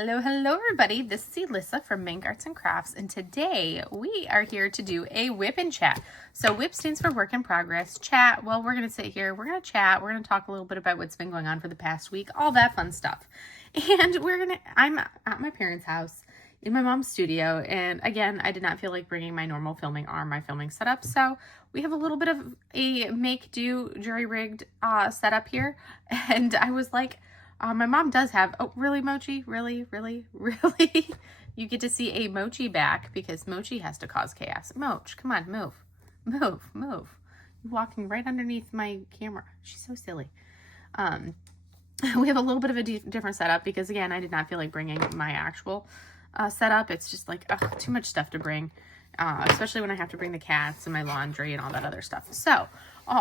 Hello everybody. This is Elissa from Mink Arts and Crafts, and today we are here to do a WIP and chat. So WIP stands for work in progress. Chat, well, we're going to sit here, we're going to chat, we're going to talk a little bit about what's been going on for the past week, all that fun stuff. And I'm at my parents' house in my mom's studio, and again, I did not feel like bringing my normal filming arm, my filming setup, so we have a little bit of a make-do jury-rigged setup here, and I was like, my mom does have, oh, really, Mochi? Really? You get to see a Mochi back because Mochi has to cause chaos. Moch, come on, move. You're walking right underneath my camera. She's so silly. We have a little bit of a different setup because, again, I did not feel like bringing my actual setup. It's just like, too much stuff to bring, especially when I have to bring the cats and my laundry and all that other stuff. So,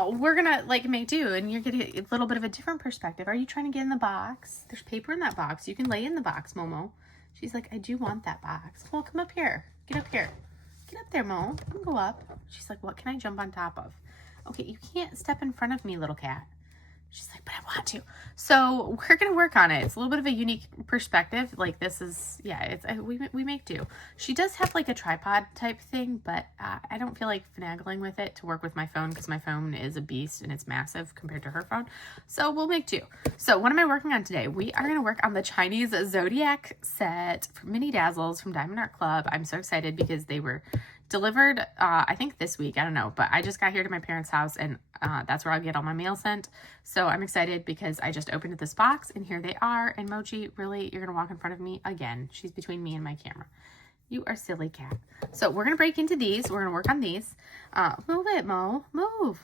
we're gonna make do, and you're getting a little bit of a different perspective. Are you trying to get in the box? There's paper in that box. You can lay in the box, Momo. She's like, I do want that box. Well, come up here. Get up here. Get up there, Mo. You can go up. She's like, what can I jump on top of? Okay, you can't step in front of me, little cat. She's like, but I want to. So we're going to work on it. It's a little bit of a unique perspective. Like this is, yeah, we make do. She does have like a tripod type thing, but I don't feel like finagling with it to work with my phone because my phone is a beast and it's massive compared to her phone. So we'll make do. So what am I working on today? We are going to work on the Chinese zodiac set for mini dazzles from Diamond Art Club. I'm so excited because they were delivered, I think this week, I don't know, but I just got here to my parents' house and that's where I'll get all my mail sent. So I'm excited because I just opened this box and here they are. And Mochi, really, you're going to walk in front of me again. She's between me and my camera. You are silly cat. So we're going to break into these. We're going to work on these. Move it, Mo. Move.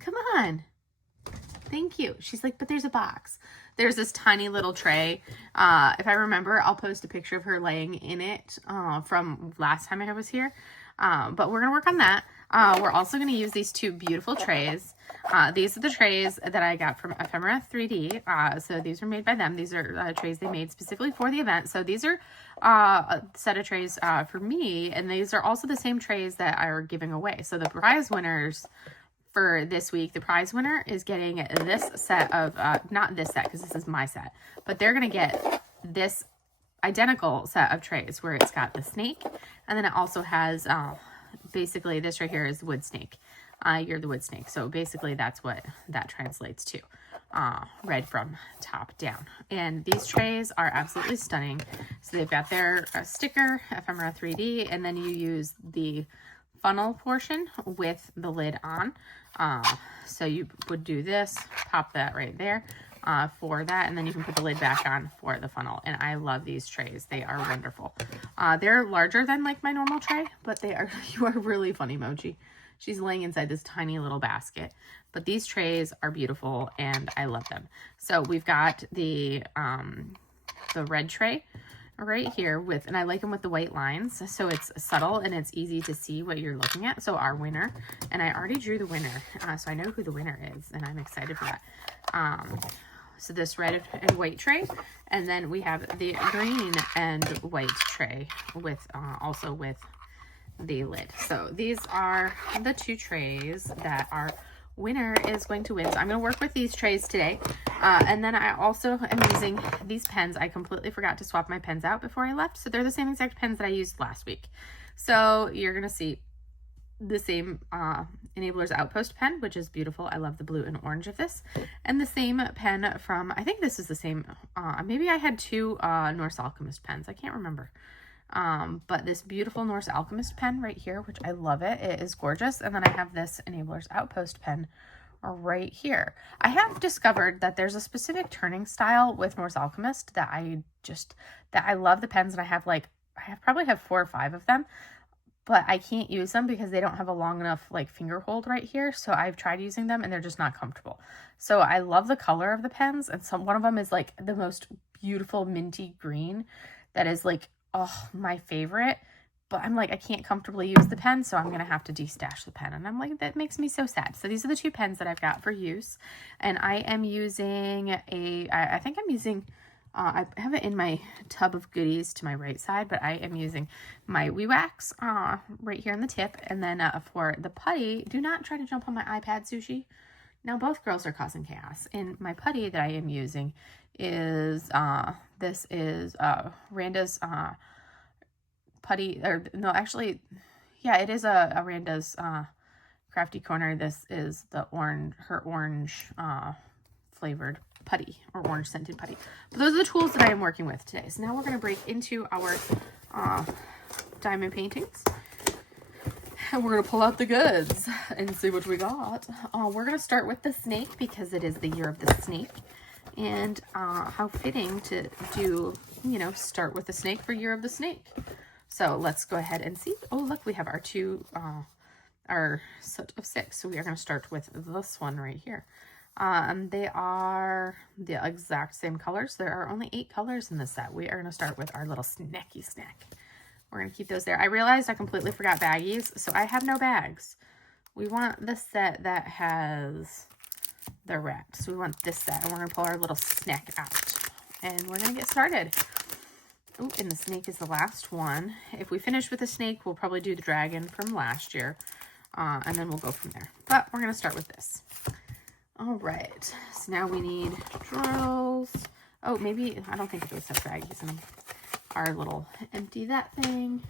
Come on. Thank you. She's like, but there's a box. There's this tiny little tray. If I remember, I'll post a picture of her laying in it from last time I was here. But we're going to work on that. We're also going to use these two beautiful trays. These are the trays that I got from Ephemera 3D. So these were made by them. These are trays they made specifically for the event. So these are a set of trays for me. And these are also the same trays that are giving away. So the prize winners for this week, the prize winner is getting this set of, not this set because this is my set, but they're going to get this identical set of trays where it's got the snake, and then it also has, basically this right here is the wood snake. You're the wood snake. So basically that's what that translates to, read from top down. And these trays are absolutely stunning. So they've got their sticker, Ephemera 3D, and then you use the funnel portion with the lid on. So you would do this, pop that right there for that, and then you can put the lid back on for the funnel. And I love these trays. They are wonderful. They're larger than like my normal tray, but you are really funny, Mochi. She's laying inside this tiny little basket. But these trays are beautiful and I love them. So we've got the red tray right here and I like them with the white lines, so it's subtle and it's easy to see what you're looking at. So our winner, and I already drew the winner, so I know who the winner is and I'm excited for that. So this red and white tray, and then we have the green and white tray with also with the lid. So these are the two trays that our winner is going to win. So I'm going to work with these trays today. And then I also am using these pens. I completely forgot to swap my pens out before I left. So they're the same exact pens that I used last week. So you're going to see the same Enablers Outpost pen, which is beautiful. I love the blue and orange of this. And the same pen from, I think this is the same, maybe I had two Norse Alchemist pens. I can't remember. But this beautiful Norse Alchemist pen right here, which I love it. It is gorgeous. And then I have this Enablers Outpost pen right here. I have discovered that there's a specific turning style with Norse Alchemist that I love the pens, and I probably have 4 or 5 of them, but I can't use them because they don't have a long enough finger hold right here. So I've tried using them and they're just not comfortable. So I love the color of the pens, and one of them is like the most beautiful minty green that is my favorite, but I'm like, I can't comfortably use the pen, so I'm going to have to destash the pen. And I'm like, that makes me so sad. So these are the two pens that I've got for use. And I am using I think I'm using, I have it in my tub of goodies to my right side, but I am using my WIP wax right here on the tip. And then for the putty, do not try to jump on my iPad, Sushi. Now both girls are causing chaos, and my putty that I am using is, this is Randa's putty, or no, actually, yeah, it is a Randa's Crafty Corner. This is the her orange flavored putty, or orange scented putty. But those are the tools that I am working with today. So now we're going to break into our diamond paintings. And we're going to pull out the goods and see what we got. We're going to start with the snake because it is the year of the snake. And how fitting to do, you know, start with the snake for year of the snake. So let's go ahead and see. Oh, look, we have our our set of 6. So we are going to start with this one right here. They are the exact same colors. There are only 8 colors in this set. We are going to start with our little snacky snack. We're going to keep those there. I realized I completely forgot baggies, so I have no bags. We want the set that has the rat. So we want this set, and we're going to pull our little snack out. And we're going to get started. Oh, and the snake is the last one. If we finish with the snake, we'll probably do the dragon from last year. And then we'll go from there. But we're going to start with this. All right. So now we need drills. Oh, maybe, I don't think those have baggies in them. Our little empty that thing.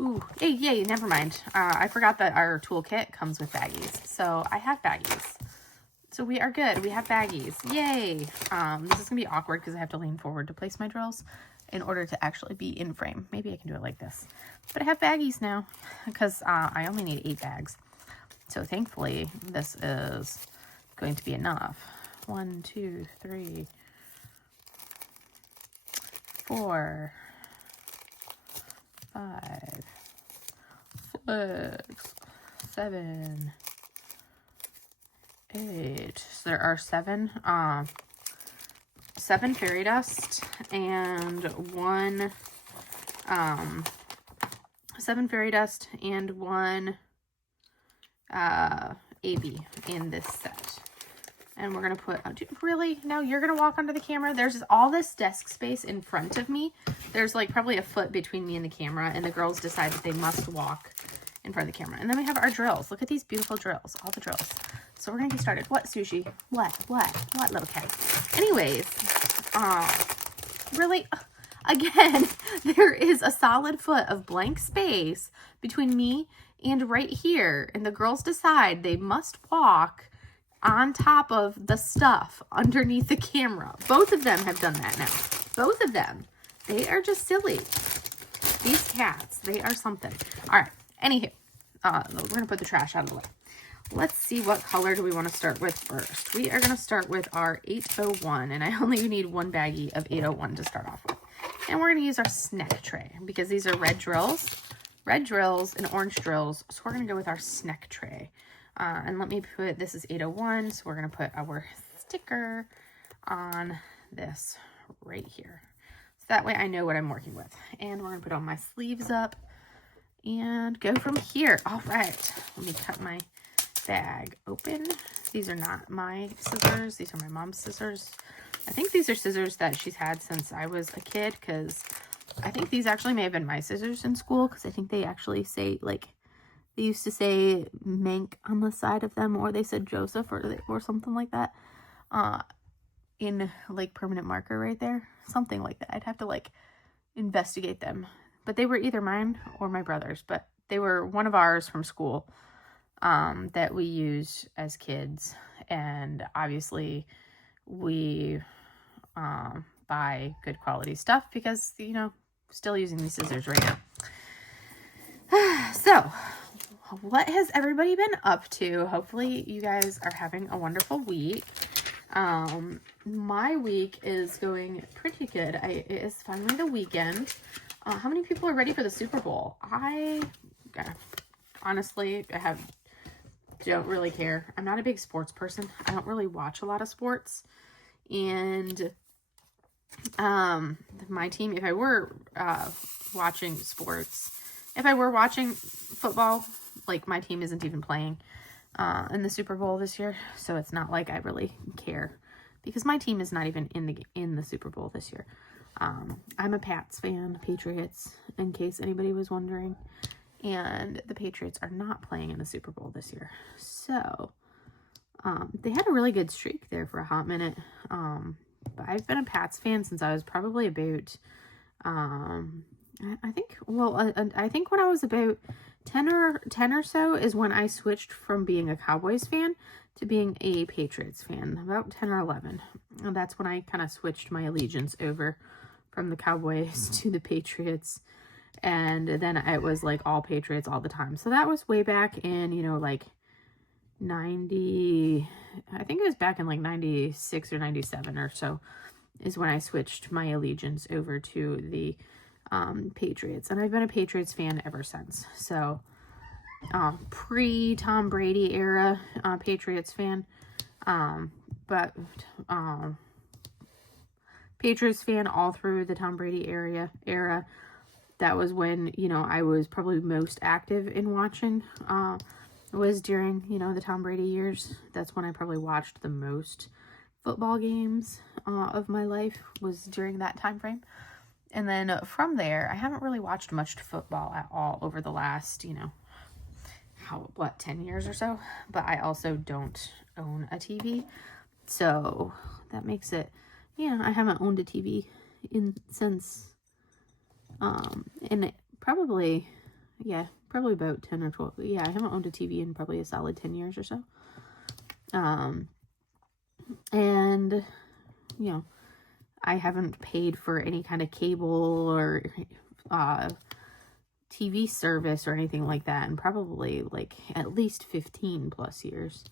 Ooh, hey, yay, never mind. I forgot that our toolkit comes with baggies. So I have baggies. So we are good. We have baggies. Yay. This is going to be awkward because I have to lean forward to place my drills in order to actually be in frame. Maybe I can do it like this. But I have baggies now because I only need 8 bags. So thankfully, this is going to be enough. 1, 2, 3, 4, 5, 6, 7, 8. So there are 7 fairy dust and 1 7 fairy dust and 1 AB in this set. And we're going to put, really? No, you're going to walk onto the camera? There's all this desk space in front of me. There's like probably a foot between me and the camera, and the girls decide that they must walk in front of the camera. And then we have our drills. Look at these beautiful drills, all the drills. So we're going to get started. What, Sushi? What, little cat? Anyways, really, again, there is a solid foot of blank space between me and right here. And the girls decide they must walk on top of the stuff underneath the camera. Both of them have done that now. Both of them. They are just silly. These cats, they are something. All right. Anywho, we're going to put the trash out of the way. Let's see what color do we want to start with first. We are going to start with our 801, and I only need 1 baggie of 801 to start off with. And we're going to use our snack tray because these are red drills and orange drills. So we're going to go with our snack tray. And let me put, this is 801, so we're going to put our sticker on this right here. So that way I know what I'm working with. And we're going to put all my sleeves up and go from here. All right, let me cut my bag open. These are not my scissors. These are my mom's scissors. I think these are scissors that she's had since I was a kid, because I think these actually may have been my scissors in school, because I think they actually say, like, they used to say Mank on the side of them, or they said Joseph, or something like that, in, like, permanent marker right there. Something like that. I'd have to, like, investigate them. But they were either mine or my brother's, but they were one of ours from school that we used as kids. And obviously we buy good quality stuff because, you know, still using these scissors right now. So, what has everybody been up to? Hopefully you guys are having a wonderful week. My week is going pretty good. It is finally the weekend. How many people are ready for the Super Bowl? Honestly, don't really care. I'm not a big sports person. I don't really watch a lot of sports. And my team, if I were watching sports, if I were watching football, like, my team isn't even playing in the Super Bowl this year, so it's not like I really care, because my team is not even in the Super Bowl this year. I'm a Pats fan, Patriots, in case anybody was wondering, and the Patriots are not playing in the Super Bowl this year. So They had a really good streak there for a hot minute. But I've been a Pats fan since I was probably about, I think when I was about 10 or so is when I switched from being a Cowboys fan to being a Patriots fan, about 10 or 11. And that's when I kind of switched my allegiance over from the Cowboys to the Patriots. And then it was like all Patriots all the time. So that was way back in, like 90, I think it was back in like 96 or 97 or so is when I switched my allegiance over to the Patriots. And I've been a Patriots fan ever since. So pre-Tom Brady era Patriots fan. But Patriots fan all through the Tom Brady era. That was when, I was probably most active in watching, was during, the Tom Brady years. That's when I probably watched the most football games of my life, was during that time frame. And then from there, I haven't really watched much football at all over the last, 10 years or so. But I also don't own a TV. So that makes it, I haven't owned a TV since, and it probably about 10 or 12. Yeah, I haven't owned a TV in probably a solid 10 years or so. And, I haven't paid for any kind of cable or TV service or anything like that in probably like at least 15 plus years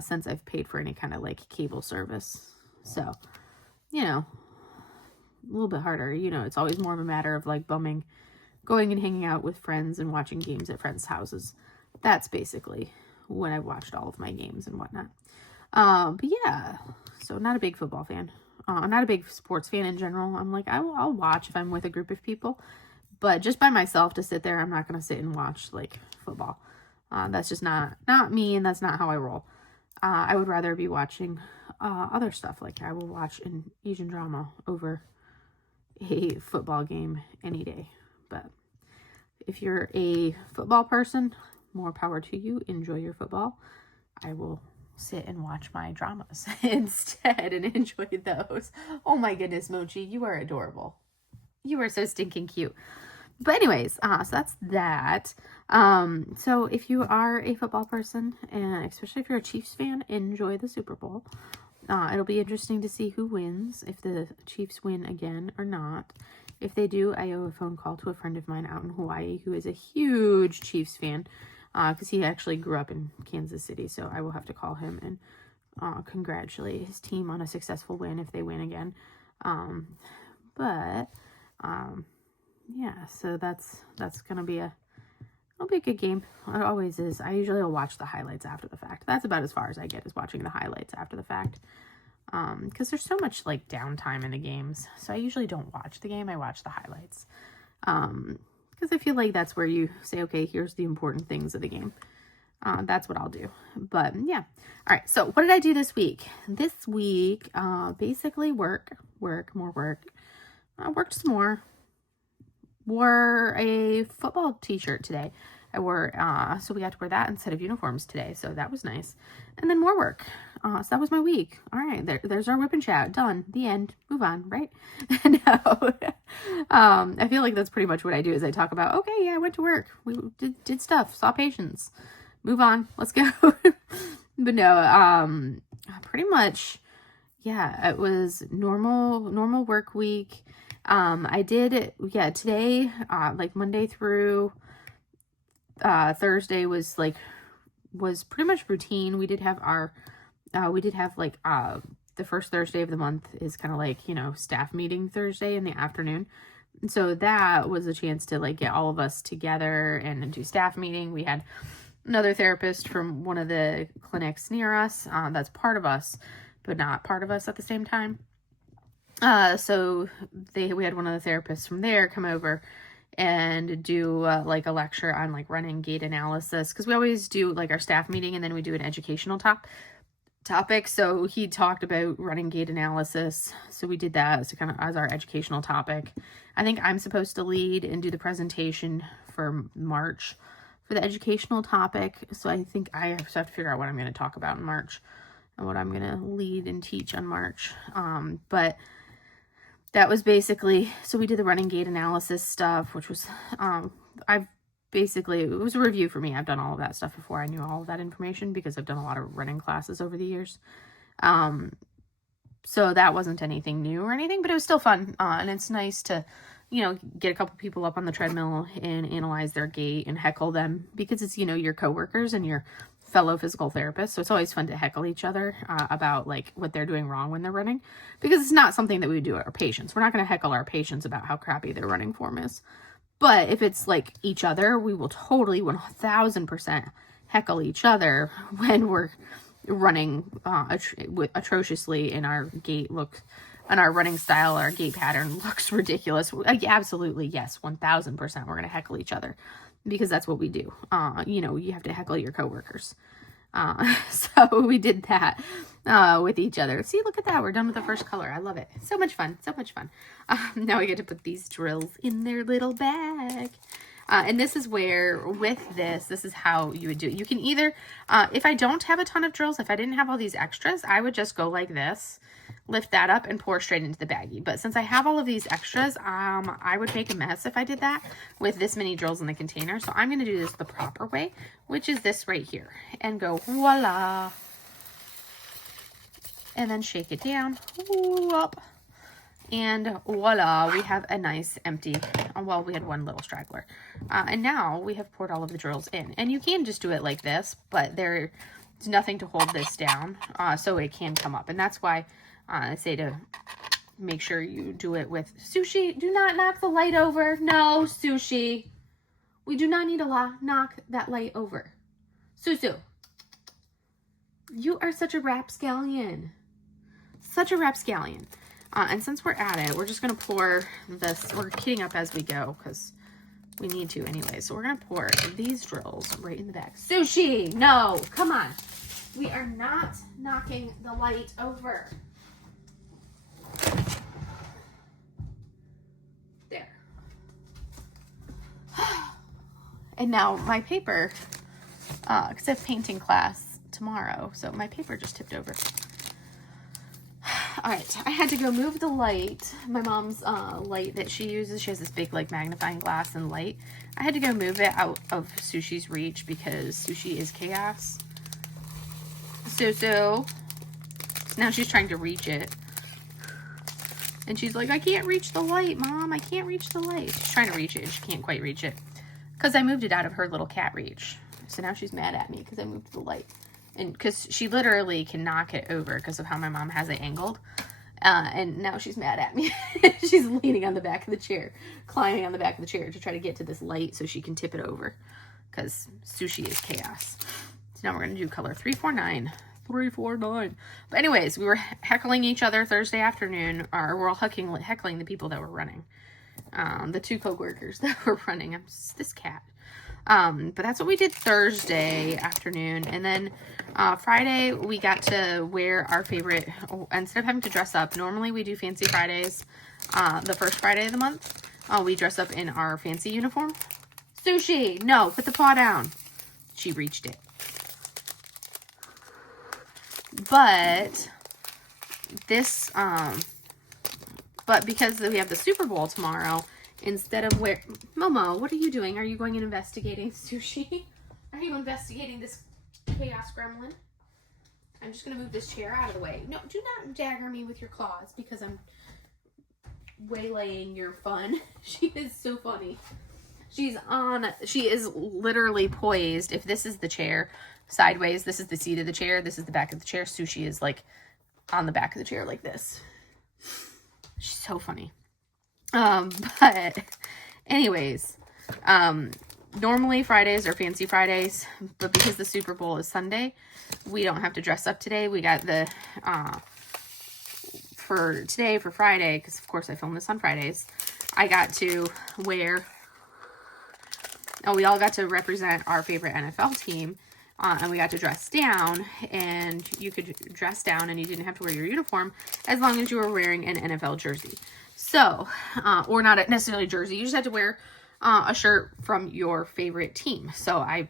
since I've paid for any kind of like cable service. So, a little bit harder. It's always more of a matter of like going and hanging out with friends and watching games at friends' houses. That's basically when I've watched all of my games and whatnot. But yeah, so not a big football fan. I'm not a big sports fan in general. I'm like, I'll watch if I'm with a group of people, but just by myself to sit there, I'm not going to sit and watch like football. That's just not me, and that's not how I roll. I would rather be watching other stuff. Like I will watch an Asian drama over a football game any day. But if you're a football person, more power to you. Enjoy your football. I will sit and watch my dramas instead and enjoy those. Oh my goodness, Mochi, you are adorable. You are so stinking cute. But anyways, so that's that. So if you are a football person, and especially if you're a Chiefs fan, enjoy the Super Bowl. It'll be interesting to see who wins, if the Chiefs win again or not. If they do, I owe a phone call to a friend of mine out in Hawaii who is a huge Chiefs fan, because he actually grew up in Kansas City. So I will have to call him and congratulate his team on a successful win if they win again. Yeah, so that's gonna be it'll be a good game. It always is. I usually will watch the highlights after the fact. That's about as far as I get, is watching the highlights after the fact. Because there's so much like downtime in the games. So I usually don't watch the game. I watch the highlights. Because I feel like that's where you say, okay, here's the important things of the game. That's what I'll do. But yeah. All right. So what did I do this week? This week, basically more work. I worked some more. Wore a football t-shirt today. I wore, so we got to wear that instead of uniforms today. So that was nice. And then more work. So that was my week. All right. There's our whip and chat. Done. The end. Move on. Right? No. I feel like that's pretty much what I do, is I talk about, okay, yeah, I went to work. We did stuff. Saw patients. Move on. Let's go. But no, pretty much, yeah, it was normal work week. I did, today, like Monday through, Thursday was pretty much routine. We did have the first Thursday of the month is kind of like, staff meeting Thursday in the afternoon. And so that was a chance to like get all of us together and do staff meeting. We had another therapist from one of the clinics near us, that's part of us, but not part of us at the same time. So we had one of the therapists from there come over and do like a lecture on like running gait analysis, because we always do like our staff meeting and then we do an educational topic. So he talked about running gait analysis, so we did that as our educational topic. I think I'm supposed to lead and do the presentation for March for the educational topic. So I think I have to figure out what I'm going to talk about in March and what I'm going to lead and teach on March. But that was basically, so we did the running gait analysis stuff, which was, it was a review for me. I've done all of that stuff before. I knew all of that information because I've done a lot of running classes over the years. So that wasn't anything new or anything, but it was still fun. And it's nice to, you know, get a couple people up on the treadmill and analyze their gait and heckle them, because it's, you know, your coworkers and your fellow physical therapists. So it's always fun to heckle each other about like what they're doing wrong when they're running, because it's not something that we do at our patients. We're not going to heckle our patients about how crappy their running form is. But if it's like each other, we will totally 1000% heckle each other when we're running atrociously and our gait looks, and our running style, our gait pattern looks ridiculous. Absolutely, yes, 1000% we're going to heckle each other, because that's what we do. You know, you have to heckle your coworkers. So we did that with each other. See, look at that. We're done with the first color. I love it. So much fun. So much fun. Now we get to put these drills in their little bag. And this is where, with this is how you would do it. You can either, if I don't have a ton of drills, if I didn't have all these extras, I would just go like this, lift that up and pour straight into the baggie. But since I have all of these extras, I would make a mess if I did that with this many drills in the container. So I'm going to do this the proper way, which is this right here, and go voila. And then shake it down, whoop, and voila, we have a nice empty, well, we had one little straggler. And now we have poured all of the drills in. And you can just do it like this, but there's nothing to hold this down, so it can come up. And that's why I say to make sure you do it with Sushi. Do not knock the light over. No, Sushi. We do not need to knock that light over. Susu. You are such a rapscallion. Such a rapscallion. And since we're at it, we're just going to pour this. We're heating up as we go because we need to anyway. So we're going to pour these drills right in the bag. Sushi, no, come on. We are not knocking the light over. There. And now my paper, because I have painting class tomorrow, so my paper just tipped over. All right, I had to go move the light. My mom's light that she uses, she has this big like magnifying glass and light. I had to go move it out of Sushi's reach because Sushi is chaos. So now she's trying to reach it. And she's like, I can't reach the light, Mom. I can't reach the light. She's trying to reach it and she can't quite reach it because I moved it out of her little cat reach. So now she's mad at me because I moved the light. And because she literally can knock it over because of how my mom has it angled. And now she's mad at me. She's leaning on the back of the chair, climbing on the back of the chair to try to get to this light so she can tip it over because Sushi is chaos. So now we're going to do color 349. 349. But anyways, we were heckling each other Thursday afternoon, or we're all heckling the people that were running. The two co-workers that were running. I'm just this cat. But that's what we did Thursday afternoon. And then Friday, we got to wear our favorite, instead of having to dress up, normally we do Fancy Fridays, the first Friday of the month. We dress up in our fancy uniform. Sushi, no, put the paw down. She reached it. But this, but because we have the Super Bowl tomorrow, instead of Momo, what are you doing? Are you going and investigating Sushi? Are you investigating this chaos gremlin? I'm just going to move this chair out of the way. No, do not dagger me with your claws because I'm waylaying your fun. She is so funny. She is literally poised. If this is the chair sideways, this is the seat of the chair, this is the back of the chair. Sushi is like on the back of the chair like this. She's so funny. But anyways, normally Fridays are Fancy Fridays, but because the Super Bowl is Sunday, we don't have to dress up today. We got the, for Friday, because of course I film this on Fridays, I got to wear, we all got to represent our favorite NFL team, and we got to dress down, and you could dress down and you didn't have to wear your uniform as long as you were wearing an NFL jersey. So, or not necessarily a jersey, you just had to wear a shirt from your favorite team. So I,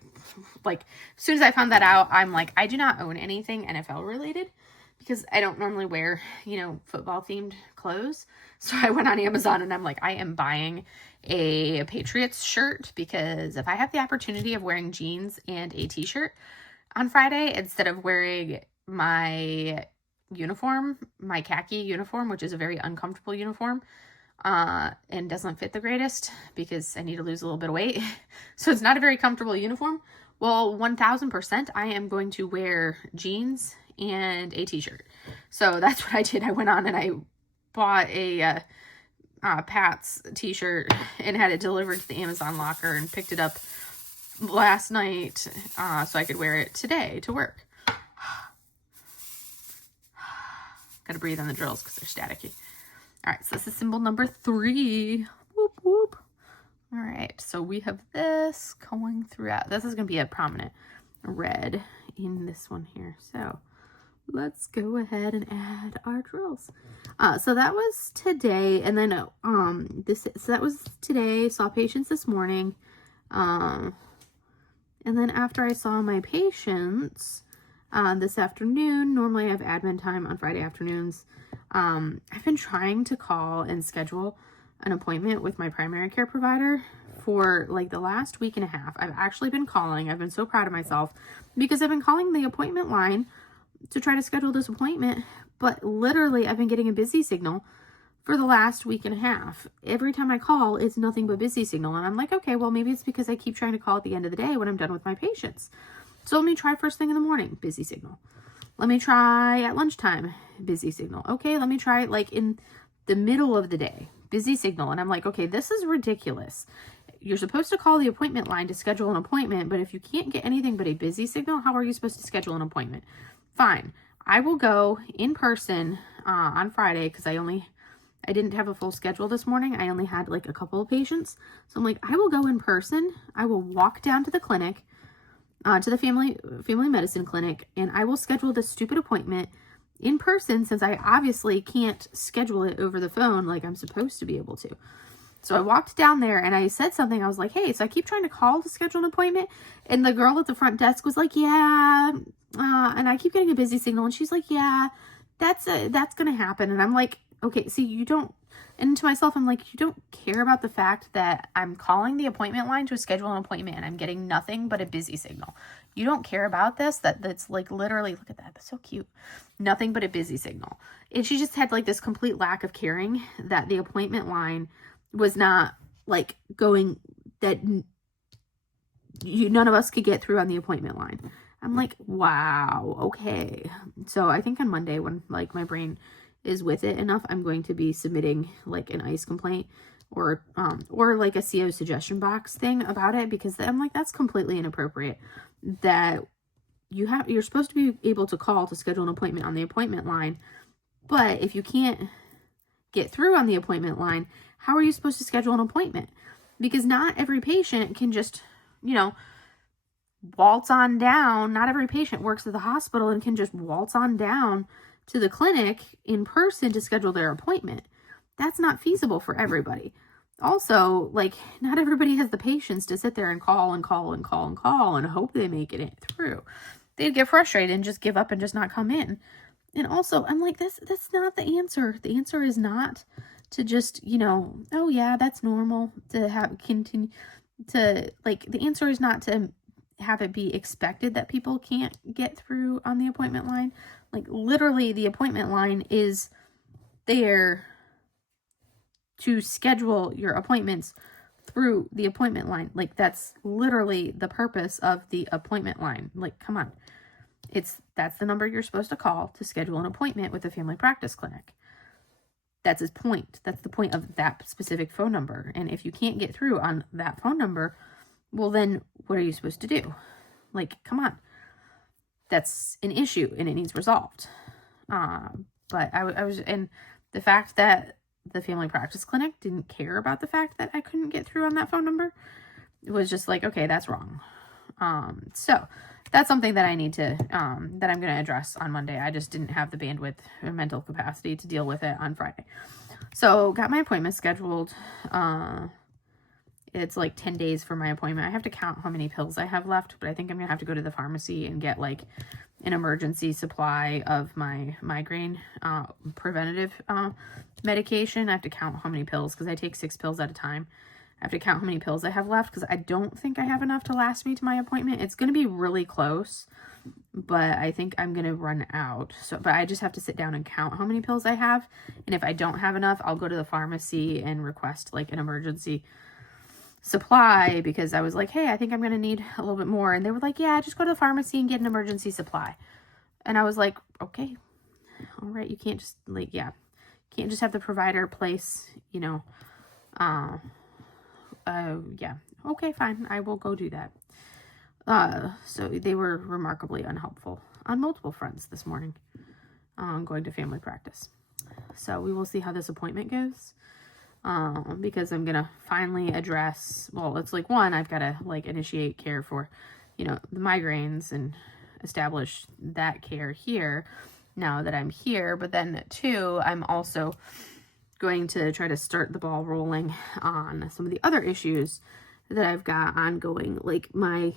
like, as soon as I found that out, I'm like, I do not own anything NFL related because I don't normally wear, you know, football themed clothes. So I went on Amazon and I'm like, I am buying a Patriots shirt because if I have the opportunity of wearing jeans and a t-shirt on Friday instead of wearing my uniform, my khaki uniform, which is a very uncomfortable uniform, and doesn't fit the greatest because I need to lose a little bit of weight. So it's not a very comfortable uniform. Well, 1000% I am going to wear jeans and a t-shirt. So that's what I did. I went on and I bought a Pat's t-shirt and had it delivered to the Amazon locker and picked it up last night so I could wear it today to work. Gotta breathe on the drills because they're staticky. All right, so this is symbol number 3. Whoop, whoop. All right, so we have this going throughout. This is going to be a prominent red in this one here. So let's go ahead and add our drills. So that was today, and then so that was today. Saw patients this morning, and then after I saw my patients this afternoon. Normally I have admin time on Friday afternoons. I've been trying to call and schedule an appointment with my primary care provider for like the last week and a half. I've actually been calling. I've been so proud of myself because I've been calling the appointment line to try to schedule this appointment, but literally I've been getting a busy signal for the last week and a half. Every time I call, it's nothing but busy signal. And I'm like, okay, well, maybe it's because I keep trying to call at the end of the day when I'm done with my patients. So let me try first thing in the morning, busy signal. Let me try at lunchtime, busy signal. Okay, let me try like in the middle of the day, busy signal. And I'm like, okay, this is ridiculous. You're supposed to call the appointment line to schedule an appointment, but if you can't get anything but a busy signal, how are you supposed to schedule an appointment? Fine, I will go in person on Friday because I didn't have a full schedule this morning. I only had like a couple of patients. So I'm like, I will go in person. I will walk down to the clinic, to the family medicine clinic, and I will schedule this stupid appointment in person since I obviously can't schedule it over the phone like I'm supposed to be able to. So I walked down there and I said something. I was like, hey, so I keep trying to call to schedule an appointment. And the girl at the front desk was like, yeah, and I keep getting a busy signal. And she's like, yeah, that's going to happen. And I'm like, okay, see, you don't, and to myself, I'm like, you don't care about the fact that I'm calling the appointment line to schedule an appointment and I'm getting nothing but a busy signal. You don't care about this, that's like literally, look at that, that's so cute. Nothing but a busy signal. And she just had like this complete lack of caring that the appointment line was not like going, that none of us could get through on the appointment line. I'm like, wow, okay. So I think on Monday when like my brain is with it enough, I'm going to be submitting like an ICE complaint or like a CO suggestion box thing about it, because I'm like, that's completely inappropriate that you're supposed to be able to call to schedule an appointment on the appointment line, but if you can't get through on the appointment line, how are you supposed to schedule an appointment? Because not every patient can just, waltz on down. Not every patient works at the hospital and can just waltz on down to the clinic in person to schedule their appointment. That's not feasible for everybody. Also, like, not everybody has the patience to sit there and call and call and call and call and hope they make it through. They'd get frustrated and just give up and just not come in. And also, I'm like, that's not the answer. The answer is not to just, oh yeah, that's normal to have continue to, like, the answer is not to have it be expected that people can't get through on the appointment line. Like, literally, the appointment line is there to schedule your appointments through the appointment line. Like, that's literally the purpose of the appointment line. Like, come on. That's the number you're supposed to call to schedule an appointment with a family practice clinic. That's his point. That's the point of that specific phone number. And if you can't get through on that phone number, well, then what are you supposed to do? Like, come on. That's an issue and it needs resolved. But I was, and the fact that the family practice clinic didn't care about the fact that I couldn't get through on that phone number, it was just like, okay, that's wrong. So that's something that I need to, that I'm going to address on Monday. I just didn't have the bandwidth or mental capacity to deal with it on Friday. So got my appointment scheduled. it's like 10 days for my appointment. I have to count how many pills I have left, but I think I'm gonna have to go to the pharmacy and get like an emergency supply of my migraine preventative medication. I have to count how many pills because I take 6 pills at a time. I have to count how many pills I have left because I don't think I have enough to last me to my appointment. It's going to be really close, but I think I'm going to run out. So, but I just have to sit down and count how many pills I have. And if I don't have enough, I'll go to the pharmacy and request like an emergency supply because I was like, hey, I think I'm going to need a little bit more. And they were like, yeah, just go to the pharmacy and get an emergency supply. And I was like, okay, all right. You can't just like, yeah, can't just have the provider place, you know, yeah, okay, fine. I will go do that. So they were remarkably unhelpful on multiple fronts this morning, going to family practice. So we will see how this appointment goes. Because I'm going to finally address, well, it's like one, I've got to like initiate care for, you know, the migraines and establish that care here now that I'm here. But then 2, I'm also going to try to start the ball rolling on some of the other issues that I've got ongoing, like my,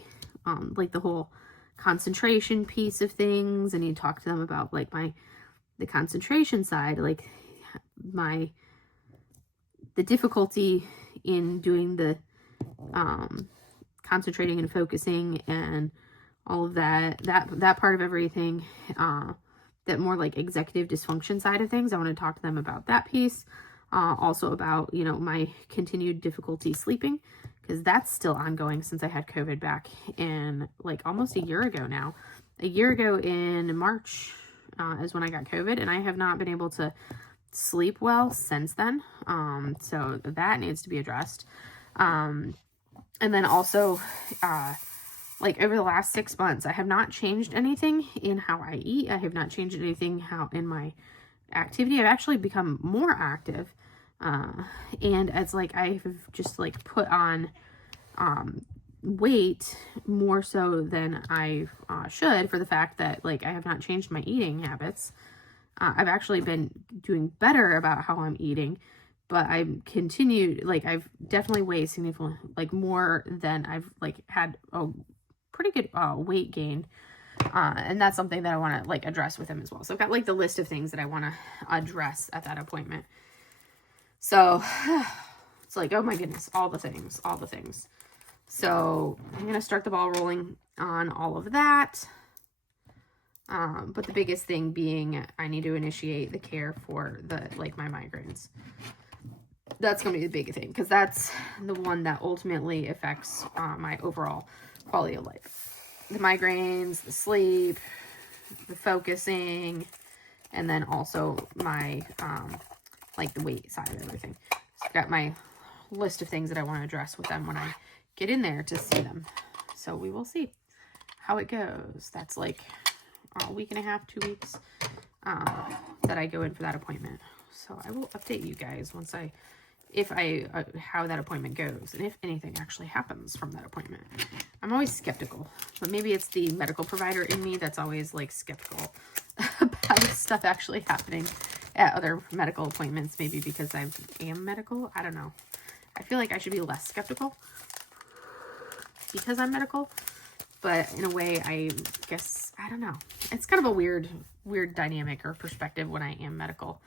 like the whole concentration piece of things. I need to talk to them about like the concentration side, like the difficulty in doing the, concentrating and focusing and all of that part of everything, that more like executive dysfunction side of things. I want to talk to them about that piece. Also about, you know, my continued difficulty sleeping, because that's still ongoing since I had COVID back in like almost a year ago now. A year ago in March is when I got COVID, and I have not been able to sleep well since then. So that needs to be addressed. And then also, like over the last 6 months, I have not changed anything in how I eat. I have not changed anything in my activity. I've actually become more active. And it's like I've just like put on weight more so than I should, for the fact that like I have not changed my eating habits. I've actually been doing better about how I'm eating, but I've continued, like I've definitely weighed significantly, like more than I've like had a pretty good weight gain. And that's something that I want to like address with him as well. So I've got like the list of things that I want to address at that appointment. So it's like, oh my goodness, all the things. So I'm going to start the ball rolling on all of that. But the biggest thing being I need to initiate the care for my migraines. That's going to be the big thing, because that's the one that ultimately affects my overall quality of life. The migraines, the sleep, the focusing, and then also my, like the weight side of everything. So I've got my list of things that I want to address with them when I get in there to see them. So we will see how it goes. That's like a week and a half, 2 weeks, that I go in for that appointment. So I will update you guys once how that appointment goes, and if anything actually happens from that appointment. I'm always skeptical, but maybe it's the medical provider in me that's always like skeptical about stuff actually happening at other medical appointments. Maybe because I am medical. I don't know. I feel like I should be less skeptical because I'm medical, but in a way, I guess, I don't know. It's kind of a weird dynamic or perspective when I am medical,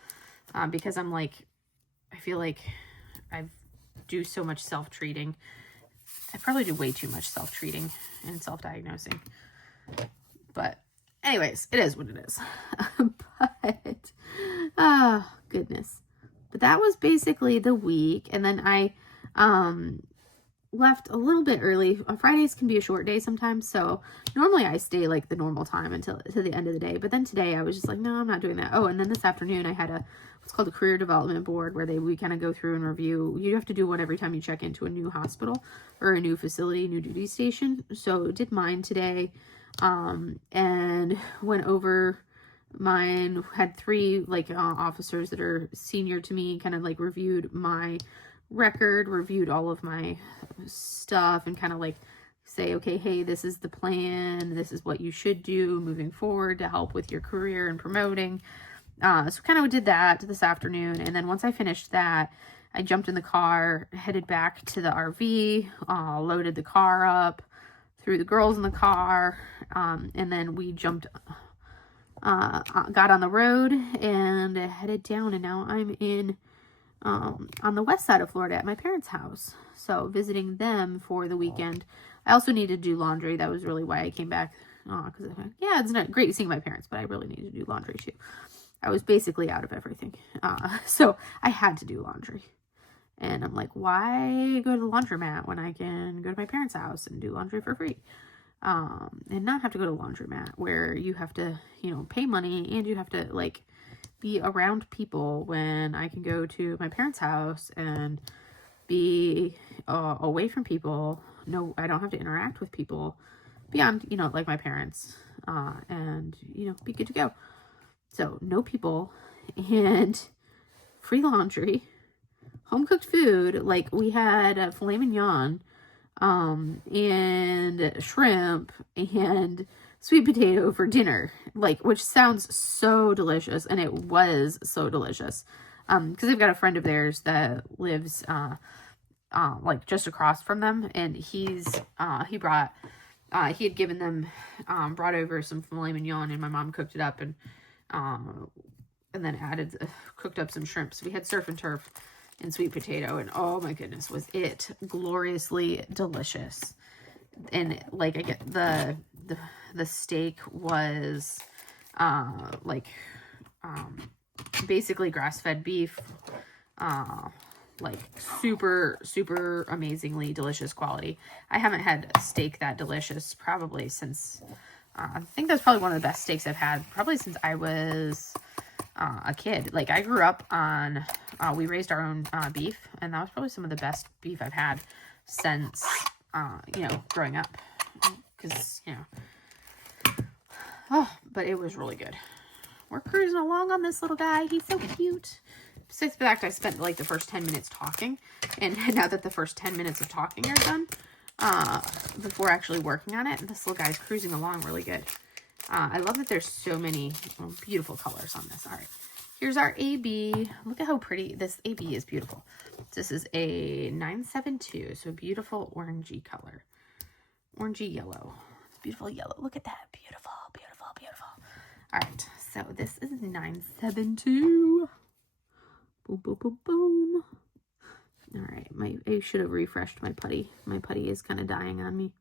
because I'm like, I feel like I do so much self-treating. I probably do way too much self-treating and self-diagnosing. But anyways, it is what it is. But, oh, goodness. But that was basically the week. And then I left a little bit early. Fridays can be a short day sometimes. So normally I stay like the normal time to the end of the day. But then today I was just like, no, I'm not doing that. Oh, and then this afternoon I had what's called a career development board where we kind of go through and review. You have to do one every time you check into a new hospital or a new facility, new duty station. So did mine today, and went over mine. Had 3 officers that are senior to me, kind of like reviewed my record, reviewed all of my stuff, and kind of like say, okay, hey, this is the plan. This is what you should do moving forward to help with your career and promoting. So kind of did that this afternoon. And then once I finished that, I jumped in the car, headed back to the RV, loaded the car up, threw the girls in the car, and then we jumped, got on the road and headed down, and now I'm in on the west side of Florida at my parents' house. So visiting them for the weekend. I also needed to do laundry. That was really why I came back. Because yeah, it's not great seeing my parents, but I really needed to do laundry too. I was basically out of everything. So I had to do laundry. And I'm like, why go to the laundromat when I can go to my parents' house and do laundry for free? And not have to go to the laundromat where you have to, pay money and you have to like be around people, when I can go to my parents' house and be away from people. No, I don't have to interact with people beyond, like my parents, and, be good to go. So no people and free laundry, home cooked food. Like we had a filet mignon, and shrimp and sweet potato for dinner, like, which sounds so delicious. And it was so delicious. Cause they've got a friend of theirs that lives, like just across from them. And he had given them, brought over some filet mignon, and my mom cooked it up and then cooked up some shrimp. So we had surf and turf and sweet potato, and oh my goodness, was it gloriously delicious. And like, I get the steak was, basically grass-fed beef, like super, super amazingly delicious quality. I haven't had a steak that delicious probably since, I think that's probably one of the best steaks I've had probably since I was a kid. Like I grew up on, we raised our own beef, and that was probably some of the best beef I've had since, growing up, because, but it was really good. We're cruising along on this little guy. He's so cute. Besides the fact I spent like the first 10 minutes talking, and now that the first 10 minutes of talking are done, before actually working on it, this little guy's cruising along really good. I love that there's so many beautiful colors on this. All right, here's our AB. Look at how pretty this AB is. Beautiful. This is a 972, so a beautiful orangey color, orangey yellow. It's beautiful yellow. Look at that. Beautiful, beautiful, beautiful. All right, so this is 972. Boom, boom, boom, boom. All right, I should have refreshed my putty. My putty is kind of dying on me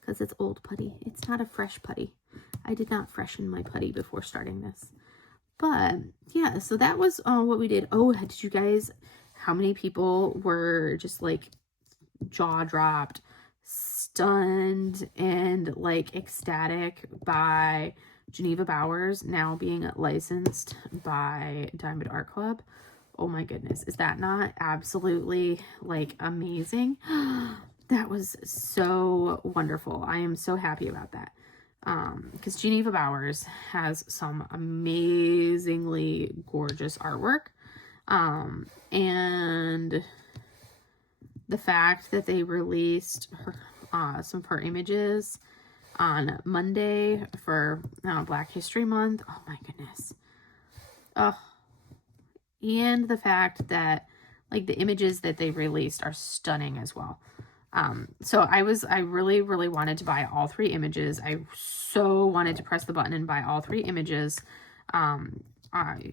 because it's old putty. It's not a fresh putty. I did not freshen my putty before starting this. But yeah, so that was what we did. Oh, did you guys, how many people were just like jaw dropped, stunned, and like ecstatic by Geneva Bowers now being licensed by Diamond Art Club? Oh my goodness, is that not absolutely like amazing? That was so wonderful. I am so happy about that. Because Geneva Bowers has some amazingly gorgeous artwork. And the fact that they released some of her images on Monday for Black History Month. Oh my goodness. Oh. And the fact that like the images that they released are stunning as well. So I really, really wanted to buy all 3 images. I so wanted to press the button and buy all 3 images. I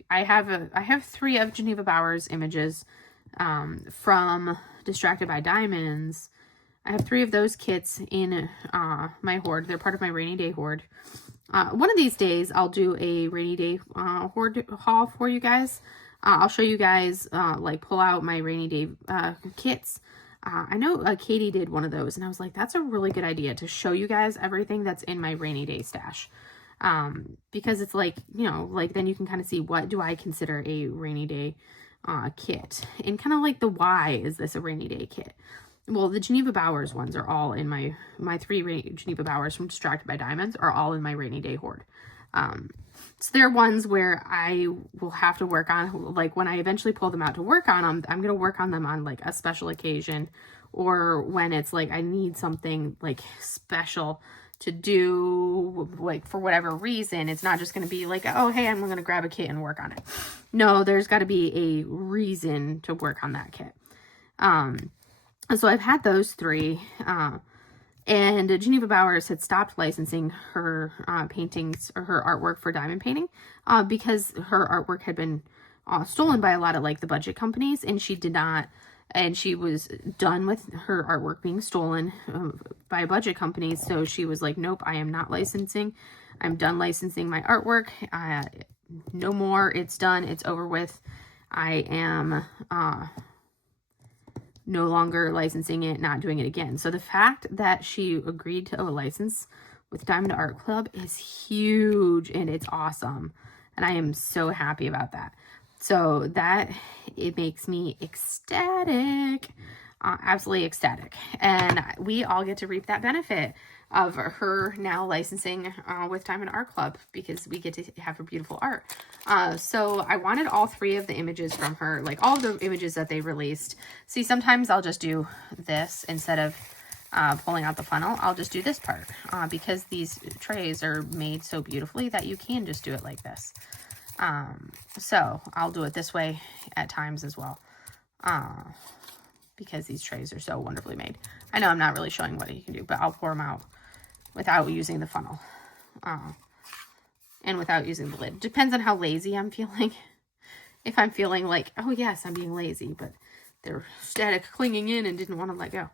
have 3 of Geneva Bowers images, from Distracted by Diamonds. I have 3 of those kits in, my hoard. They're part of my rainy day hoard. One of these days I'll do a rainy day, hoard haul for you guys. I'll show you guys, like pull out my rainy day, kits. I know Katie did one of those, and I was like, that's a really good idea to show you guys everything that's in my rainy day stash. Because it's like, like then you can kind of see what do I consider a rainy day kit, and kind of like the why is this a rainy day kit. Well, the Geneva Bowers ones are all in my 3 Geneva Bowers from Distracted by Diamonds are all in my rainy day hoard. So they're ones where I will have to work on, like when I eventually pull them out to work on them, I'm going to work on them on like a special occasion, or when it's like I need something like special to do, like, for whatever reason. It's not just going to be like, oh, hey, I'm going to grab a kit and work on it. No, there's got to be a reason to work on that kit. So I've had those 3, and Geneva Bowers had stopped licensing her paintings or her artwork for diamond painting because her artwork had been stolen by a lot of like the budget companies, and she did not, and she was done with her artwork being stolen by budget companies. So she was like, nope, I am not licensing. I'm done licensing my artwork. No more. It's done. It's over with. I am no longer licensing it, not doing it again. So the fact that she agreed to a license with Diamond Art Club is huge, and it's awesome. And I am so happy about that. So that, it makes me ecstatic, absolutely ecstatic. And we all get to reap that benefit of her now licensing with Diamond Art Club, because we get to have her beautiful art. So I wanted all 3 of the images from her, like all of the images that they released. See, sometimes I'll just do this instead of pulling out the funnel. I'll just do this part because these trays are made so beautifully that you can just do it like this. So I'll do it this way at times as well, because these trays are so wonderfully made. I know I'm not really showing what you can do, but I'll pour them out without using the funnel, and without using the lid. Depends on how lazy I'm feeling. If I'm feeling like, oh yes, I'm being lazy, but they're static clinging in and didn't want to let go.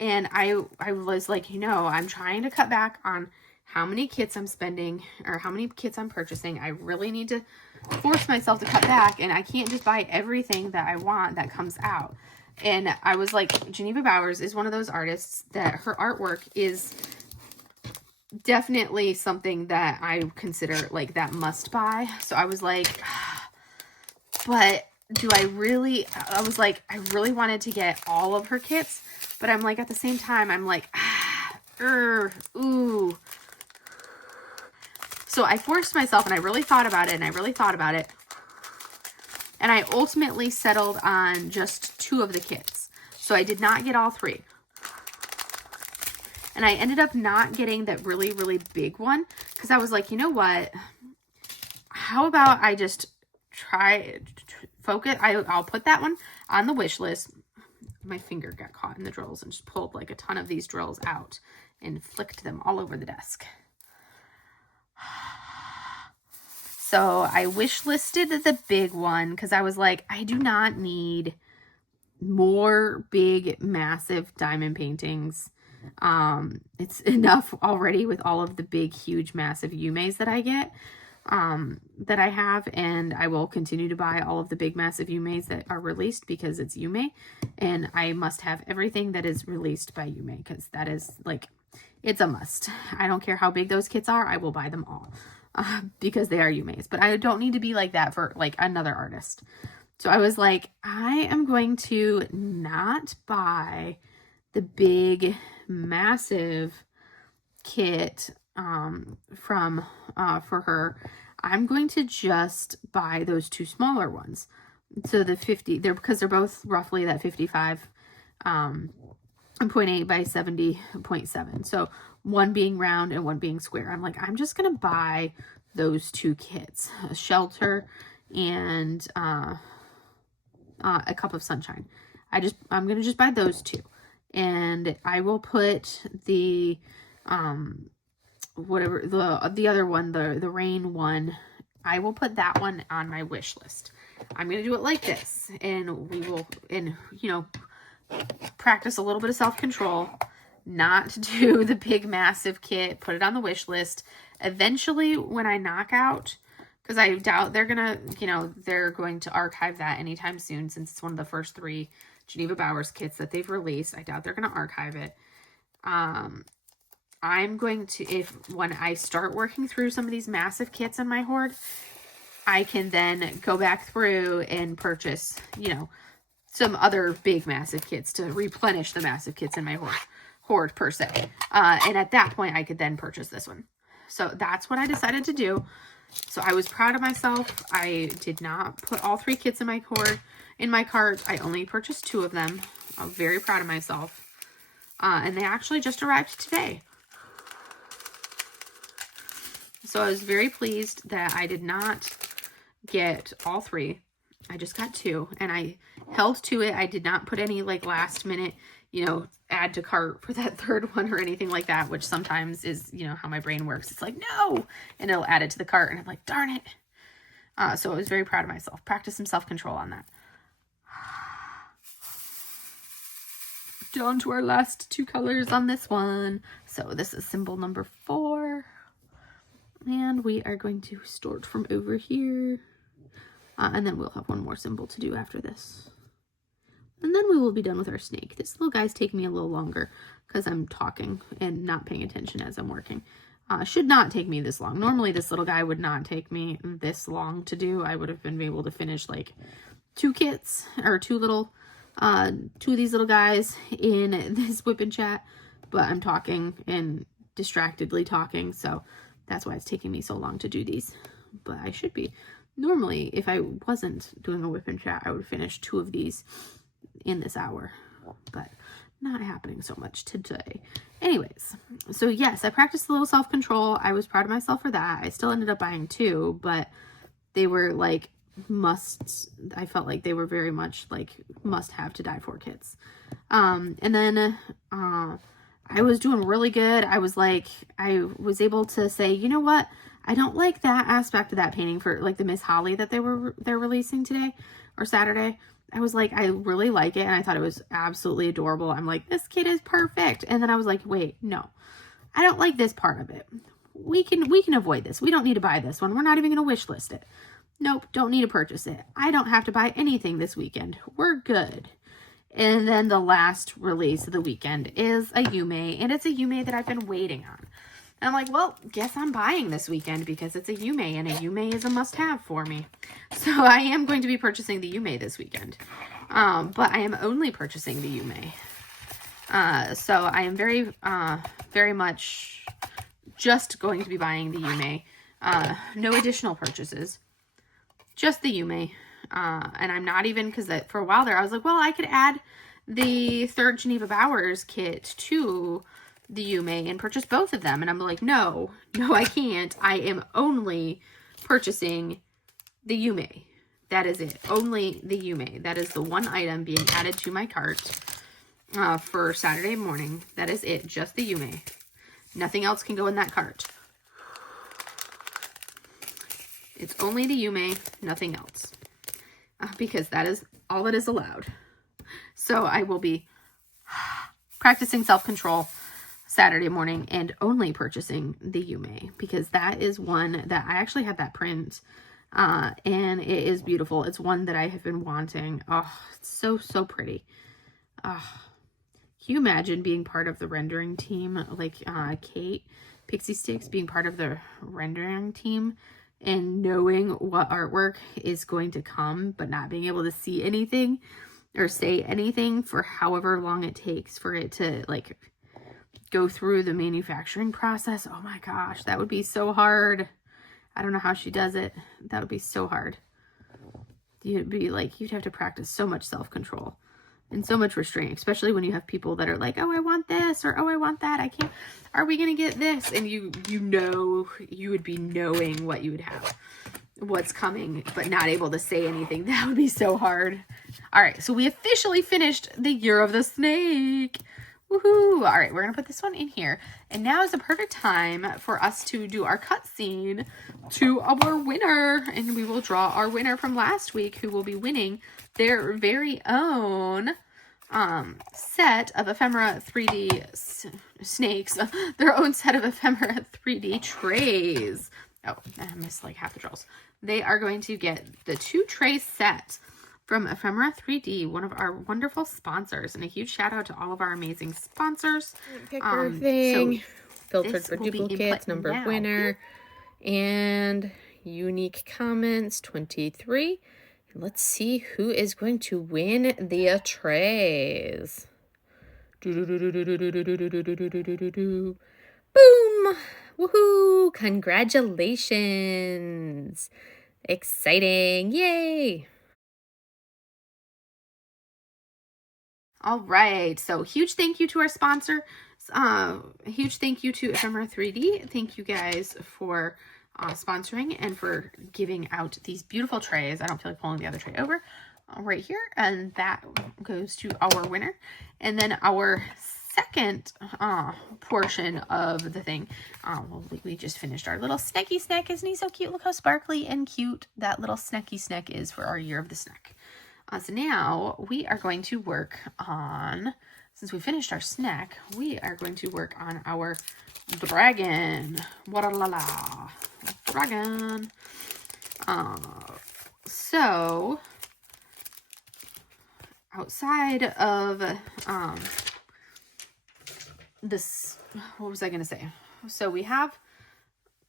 And I was like, you know, I'm trying to cut back on how many kits I'm spending or how many kits I'm purchasing. I really need to force myself to cut back, and I can't just buy everything that I want that comes out. And I was like, Geneva Bowers is one of those artists that her artwork is definitely something that I consider like that must buy. So I was like, but do I really, I was like, I really wanted to get all of her kits, but I'm like, at the same time, I'm like, ooh. So I forced myself, and I really thought about it, and I ultimately settled on just 2 of the kits. So I did not get all 3. And I ended up not getting that really, really big one, because I was like, you know what? How about I just focus? I'll put that one on the wish list. My finger got caught in the drills and just pulled like a ton of these drills out and flicked them all over the desk. So I wish listed the big one, because I was like, I do not need more big, massive diamond paintings. It's enough already with all of the big, huge, massive Yumeis that I get, that I have. And I will continue to buy all of the big, massive Yumeis that are released, because it's Yume. And I must have everything that is released by Yume, because that is like, it's a must. I don't care how big those kits are. I will buy them all. Because they are Yumeis. But I don't need to be like that for like another artist. So I was like, I am going to not buy the big, massive kit for her. I'm going to just buy those 2 smaller ones. So the 50, because they're both roughly that 55 0.8 by 70.7. So one being round and one being square. I'm like, I'm just going to buy those 2 kits, a shelter and a cup of sunshine. I'm going to just buy those 2. And I will put the, whatever, the other one, the rain one, I will put that one on my wish list. I'm going to do it like this, and we will, and you know, practice a little bit of self-control, not do the big massive kit, put it on the wish list. Eventually when I knock out, because I doubt they're gonna, you know, they're going to archive that anytime soon, since it's one of the first 3 Geneva Bowers kits that they've released. I doubt they're gonna archive it. I'm going to, when I start working through some of these massive kits in my hoard, I can then go back through and purchase, you know, some other big massive kits to replenish the massive kits in my hoard per se. And at that point, I could then purchase this one. So that's what I decided to do. So I was proud of myself. I did not put all 3 kits in my cart. I only purchased 2 of them. I'm very proud of myself. And they actually just arrived today. So I was very pleased that I did not get all 3. I just got 2, and I held to it. I did not put any like last minute, you know, add to cart for that 3rd one or anything like that, which sometimes is, you know, how my brain works. It's like, no, and it'll add it to the cart, and I'm like, darn it. So I was very proud of myself. Practice some self-control on that. Down to our last 2 colors on this one. So this is symbol number 4. And we are going to start from over here. And then we'll have one more symbol to do after this. And then we will be done with our snake. This little guy's taking me a little longer because I'm talking and not paying attention as I'm working. Should not take me this long. Normally this little guy would not take me this long to do. I would have been able to finish like 2 kits or 2 of these little guys in this WIP and chat, but I'm talking and distractedly talking, so that's why it's taking me so long to do these. But I should be. Normally, if I wasn't doing a WIP and chat, I would finish 2 of these in this hour, but not happening so much today. Anyways, so yes, I practiced a little self-control. I was proud of myself for that. I still ended up buying 2, but they were like I felt like they were very much like must have to die for kits. And then I was doing really good. I was able to say, you know what? I don't like that aspect of that painting for like the Miss Holly that they're releasing today or Saturday. I was like, I really like it, and I thought it was absolutely adorable. I'm like, this kit is perfect. And then I was like, wait, no, I don't like this part of it. We can avoid this. We don't need to buy this one. We're not even going to wish list it. Nope, don't need to purchase it. I don't have to buy anything this weekend. We're good. And then the last release of the weekend is a Yume, and it's a Yume that I've been waiting on. And I'm like, well, guess I'm buying this weekend because it's a Yume, and a Yume is a must-have for me. So I am going to be purchasing the Yume this weekend. But I am only purchasing the Yume. So I am very much just going to be buying the Yume. No additional purchases. Just the Yume. And I'm not even, because for a while there, I was like, well, I could add the 3rd Geneva Bowers kit to the Yume and purchase both of them. And I'm like, no, I can't. I am only purchasing the Yume. That is it. Only the Yume. That is the one item being added to my cart for Saturday morning. That is it. Just the Yume. Nothing else can go in that cart. It's only the Yume, nothing else. Because that is all that is allowed. So I will be practicing self-control Saturday morning and only purchasing the Yume, because that is one that I actually have that print, and it is beautiful. It's one that I have been wanting. Oh, it's so pretty. Can you imagine being part of the rendering team, like Kate Pixie Sticks being part of the rendering team and knowing what artwork is going to come, but not being able to see anything or say anything for however long it takes for it to like go through the manufacturing process? Oh my gosh, that would be so hard. I don't know how she does it. That would be so hard. You'd have to practice so much self-control and so much restraint, especially when you have people that are like, oh, I want this, or oh, I want that. I can't, are we going to get this? And you would be knowing what you would have, what's coming, but not able to say anything. That would be so hard. All right. So we officially finished the Year of the Snake. Woohoo. All right. We're going to put this one in here. And now is the perfect time for us to do our cutscene to our winner. And we will draw our winner from last week, who will be winning their very own set of ephemera 3D snakes, their own set of ephemera 3D trays. Oh, I missed like half the draws. They are going to get the 2 tray set from Ephemera 3D, one of our wonderful sponsors, and a huge shout out to all of our amazing sponsors. Picker thing, so filtered for duplicates, number of winner, and unique comments 23. Let's see who is going to win the trays. Boom! Woohoo! Congratulations! Exciting! Yay! All right. So huge thank you to our sponsor. Huge thank you to Ephemera 3D. Thank you guys for sponsoring and for giving out these beautiful trays. I don't feel like pulling the other tray over right here. And that goes to our winner. And then our second portion of the thing, well, we just finished our little snacky snack. Isn't he so cute? Look how sparkly and cute that little snacky snack is for our year of the snack. So now we are going to work on, since we finished our snack, we are going to work on our dragon. Wa-da-la-la. Dragon. So outside of this, what was I going to say? So we have,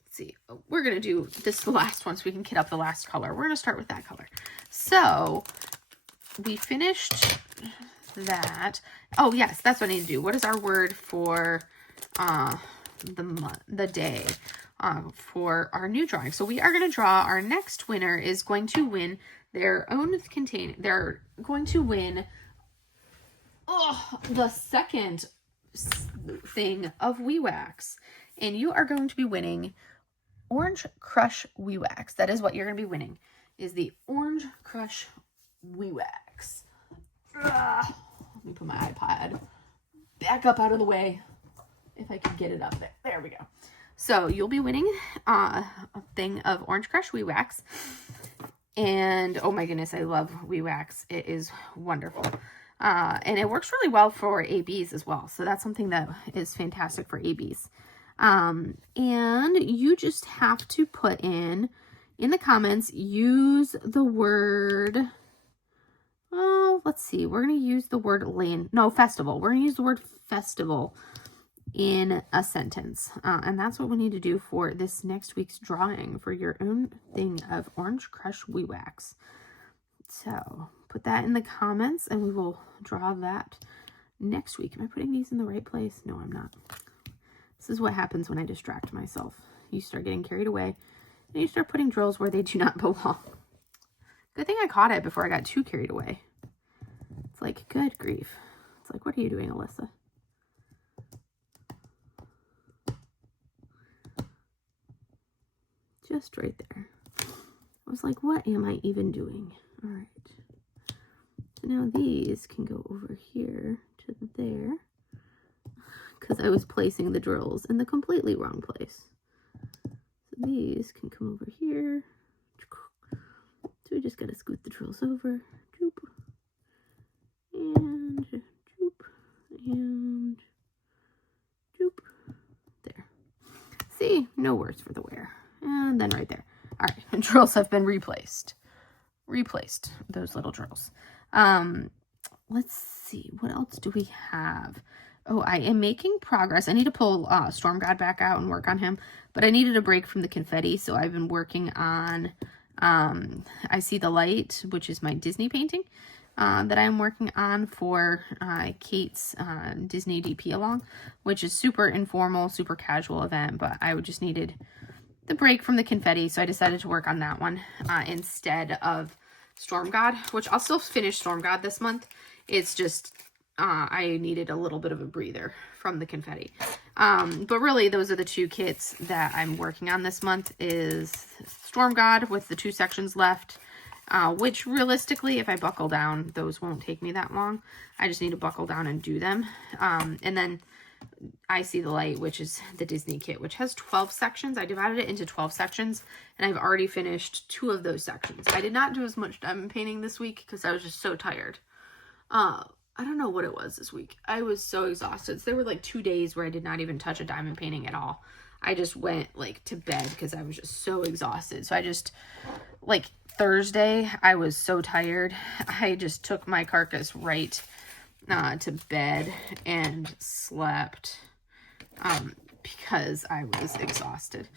let's see, we're going to do this the last one so we can get up the last color. We're going to start with that color. So we finished that. Oh, yes, that's what I need to do. What is our word for the day for our new drawing? So we are going to draw, our next winner is going to win their own container. They're going to win the second thing of WIP. And you are going to be winning Orange Crush WIP. That is what you're going to be winning, is the Orange Crush WIP. Let me put my iPad back up out of the way if I can get it up there. There we go. So you'll be winning a thing of Orange Crush WIP. And oh my goodness, I love WIP. It is wonderful. And it works really well for ABs as well. So that's something that is fantastic for ABs. And you just have to put in the comments, use the word, let's see, we're going to use the word festival. We're going to use the word festival in a sentence. And that's what we need to do for this next week's drawing for your own thing of Orange Crush WIP. So put that in the comments and we will draw that next week. Am I putting these in the right place? No, I'm not. This is what happens when I distract myself. You start getting carried away and you start putting drills where they do not belong. Good thing I caught it before I got too carried away. It's like, good grief. It's like, what are you doing, Alyssa? Just right there. I was like, what am I even doing? All right. So now these can go over here to there because I was placing the drills in the completely wrong place. So these can come over here. So we just got to scoot the drills over. Joop. And joop. And joop. There. See? No words for the wear. And then right there. All right. Drills have been replaced. Those little drills. Let's see. What else do we have? Oh, I am making progress. I need to pull Storm God back out and work on him. But I needed a break from the confetti. So I've been working on I See the Light, which is my Disney painting that I'm working on for Kate's Disney DP along, which is super informal, super casual event, but I just needed the break from the confetti, so I decided to work on that one instead of Storm God, which I'll still finish Storm God this month. It's just I needed a little bit of a breather from the confetti. But really, those are the two kits that I'm working on this month, is Storm God with the 2 sections left, which realistically, if I buckle down, those won't take me that long. I just need to buckle down and do them. And then I See the Light, which is the Disney kit, which has 12 sections. I divided it into 12 sections, and I've already finished 2 of those sections. I did not do as much diamond painting this week because I was just so tired. I don't know what it was this week. I was so exhausted. So there were like 2 days where I did not even touch a diamond painting at all. I just went like to bed because I was just so exhausted. So I just, like Thursday, I was so tired. I just took my carcass right to bed and slept because I was exhausted.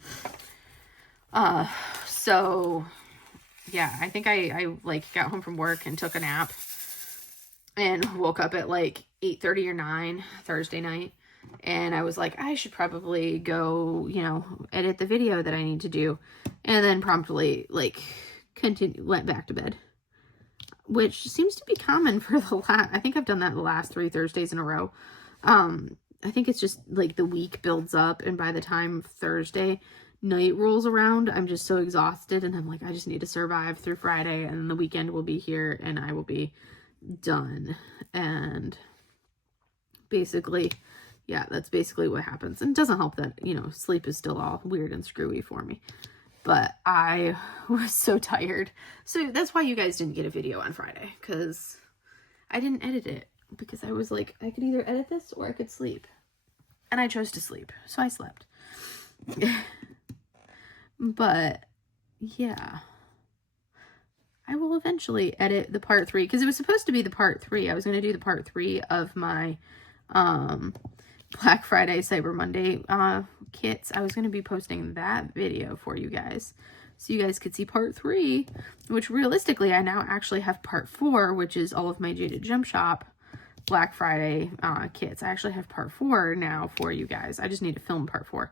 So yeah, I think I like got home from work and took a nap and woke up at like 8:30 or 9 Thursday night. And I was like, I should probably go, edit the video that I need to do. And then promptly, went back to bed. which seems to be common for the last, I think I've done that the last 3 Thursdays in a row. I think it's just like the week builds up, and by the time Thursday night rolls around, I'm just so exhausted, and I'm like, I just need to survive through Friday, and then the weekend will be here, and I will be done. And basically, yeah, that's basically what happens. And it doesn't help that, you know, sleep is still all weird and screwy for me. But I was so tired. So that's why you guys didn't get a video on Friday, because I didn't edit it. Because I was like, I could either edit this or I could sleep. And I chose to sleep. So I slept. But, yeah. I will eventually edit the part 3. Because it was supposed to be the part 3. I was going to do the part 3 of my Black Friday, Cyber Monday kits. I was going to be posting that video for you guys. So you guys could see part 3. Which realistically, I now actually have part 4. Which is all of my Jaded Gem Shop Black Friday kits. I actually have part 4 now for you guys. I just need to film part 4.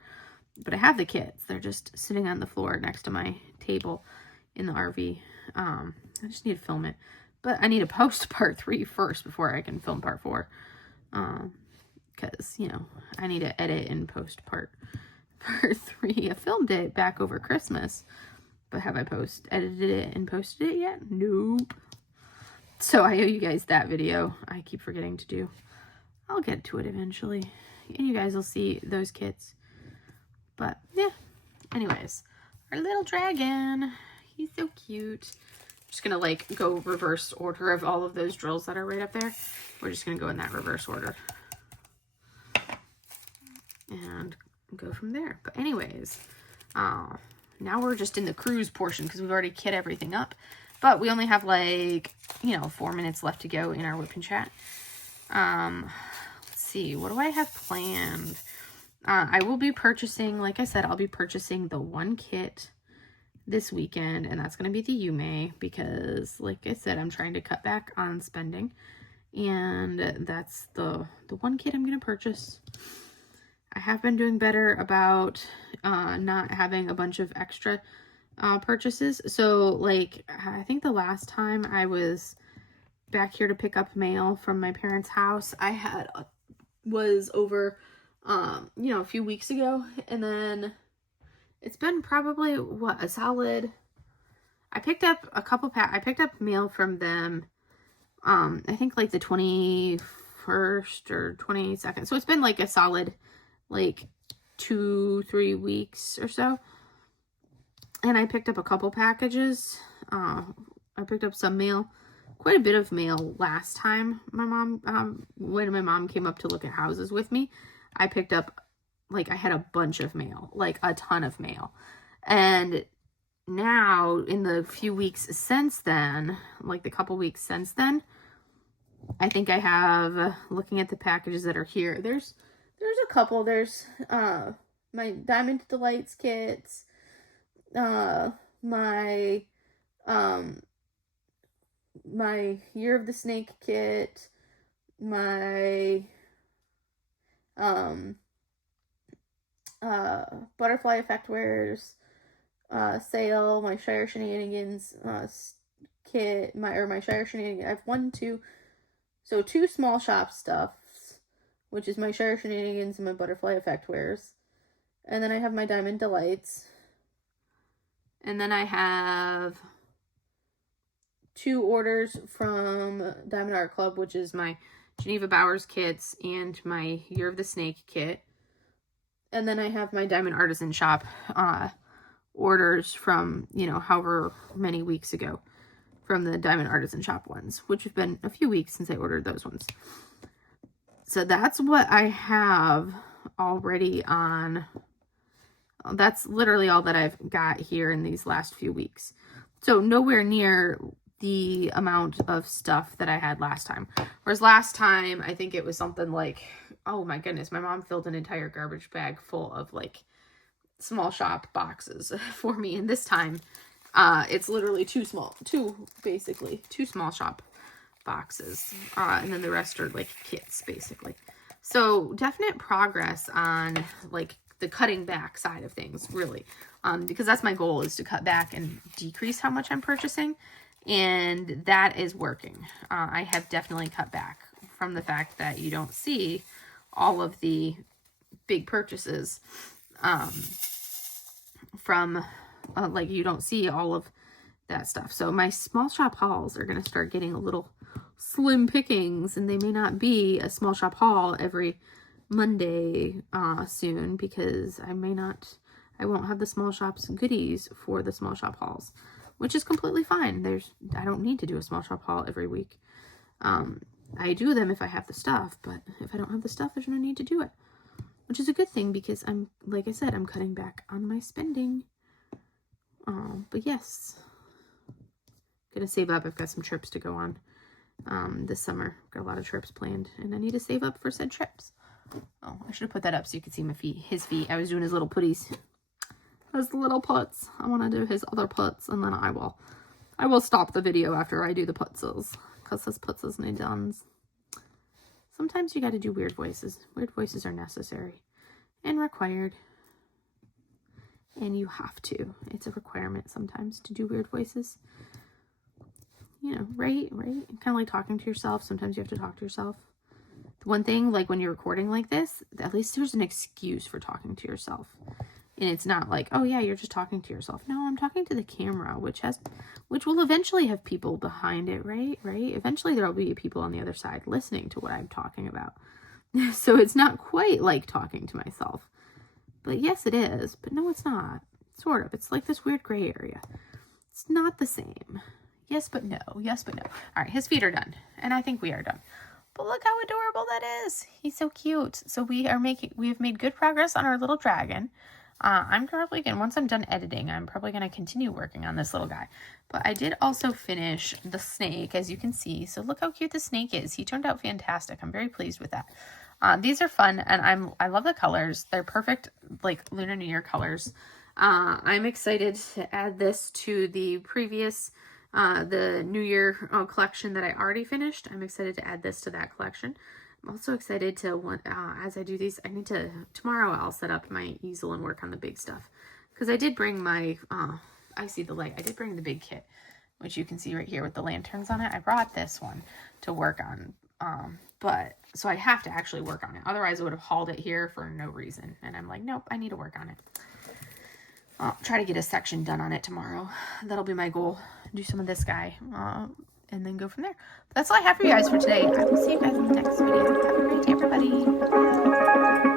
But I have the kits. They're just sitting on the floor next to my table in the RV. I just need to film it. But I need to post part 3 first before I can film part 4. Because, you know, I need to edit and post part 3. I filmed it back over Christmas. But have I edited it and posted it yet? Nope. So I owe you guys that video. I keep forgetting to do. I'll get to it eventually. And you guys will see those kits. But, yeah. Anyways. Our little dragon. He's so cute. I'm just going to, like, go reverse order of all of those drills that are right up there. We're just going to go in that reverse order. And go from there. But anyways. Now we're just in the cruise portion because we've already kit everything up. But we only have, like, you know, 4 minutes left to go in our WIP and chat. Let's see. What do I have planned? I will be purchasing, like I said, I'll be purchasing the one kit this weekend. And that's going to be the Yume because, like I said, I'm trying to cut back on spending. And that's the one kit I'm going to purchase. I have been doing better about not having a bunch of extra purchases. So, like, I think the last time I was back here to pick up mail from my parents' house, I was over, you know, a few weeks ago. And then it's been probably, what, a solid, I picked up a couple I picked up mail from them, I think, like, the 21st or 22nd. So it's been, like, a solid, like, 2-3 weeks or so. And I picked up a couple packages. I picked up some mail. Quite a bit of mail last time when my mom came up to look at houses with me. I picked up, like, I had a bunch of mail. Like, a ton of mail. And now, in the few weeks since then, like, the couple weeks since then, I think I have, looking at the packages that are here, there's a couple. There's my Diamond Delights kits, my Year of the Snake kit, my Butterfly Effect Wares sale, my Shire Shenanigans kit, my Shire Shenanigans. I have 2 small shop stuffs, which is my Shire Shenanigans and my Butterfly Effect Wares. And then I have my Diamond Delights. And then I have 2 orders from Diamond Art Club, which is my Geneva Bowers kits and my Year of the Snake kit. And then I have my Diamond Artisan Shop orders from, you know, however many weeks ago from the Diamond Artisan Shop ones, which have been a few weeks since I ordered those ones. So that's what I have already on. That's literally all that I've got here in these last few weeks. So nowhere near the amount of stuff that I had last time. Whereas last time, I think it was something like, oh my goodness, my mom filled an entire garbage bag full of, like, small shop boxes for me. And this time, it's literally two small shop boxes. And then the rest are, like, kits, basically. So definite progress on, like, the cutting back side of things, really. Because that's my goal, is to cut back and decrease how much I'm purchasing. And that is working. I have definitely cut back from the fact that you don't see all of the big purchases from, like, you don't see all of that stuff. So my small shop hauls are going to start getting a little slim pickings, and they may not be a small shop haul every Monday soon, because I won't have the small shop's goodies for the small shop hauls, which is completely fine. I don't need to do a small shop haul every week. I do them if I have the stuff, but if I don't have the stuff, there's no need to do it, which is a good thing, because like I said, I'm cutting back on my spending. But yes, gonna save up. I've got some trips to go on this summer. Got a lot of trips planned, and I need to save up for said trips. Oh, I should have put that up so you could see my feet. His feet. I was doing his little putties. His little putts. I want to do his other putts, and then I will stop the video after I do the putses, because his putses need done. Sometimes you got to do weird voices. Weird voices are necessary and required. And you have to. It's a requirement sometimes to do weird voices. You know, right? Kind of like talking to yourself. Sometimes you have to talk to yourself. The one thing, like when you're recording like this, at least there's an excuse for talking to yourself. And it's not like, oh yeah, you're just talking to yourself. No, I'm talking to the camera, which will eventually have people behind it, right? Eventually there will be people on the other side listening to what I'm talking about. So it's not quite like talking to myself. But yes, it is. But no, it's not. Sort of. It's like this weird gray area. It's not the same. Yes, but no. Yes, but no. All right, his feet are done. And I think we are done. But look how adorable that is. He's so cute. So we have made good progress on our little dragon. I'm probably going to, once I'm done editing, I'm probably going to continue working on this little guy. But I did also finish the snake, as you can see. So look how cute the snake is. He turned out fantastic. I'm very pleased with that. These are fun, and I love the colors. They're perfect, like Lunar New Year colors. I'm excited to add this to the previous, the New Year collection that I already finished. I'm excited to add this to that collection. I'm also excited to, as I do these, tomorrow I'll set up my easel and work on the big stuff. Because I did bring my, I see the light. I did bring the big kit, which you can see right here with the lanterns on it. I brought this one to work on. But so I have to actually work on it. Otherwise I would have hauled it here for no reason. And I'm like, nope, I need to work on it. I'll try to get a section done on it tomorrow. That'll be my goal. Do some of this guy. And then go from there. But that's all I have for you guys for today. I will see you guys in the next video. Have a great day, everybody. Bye.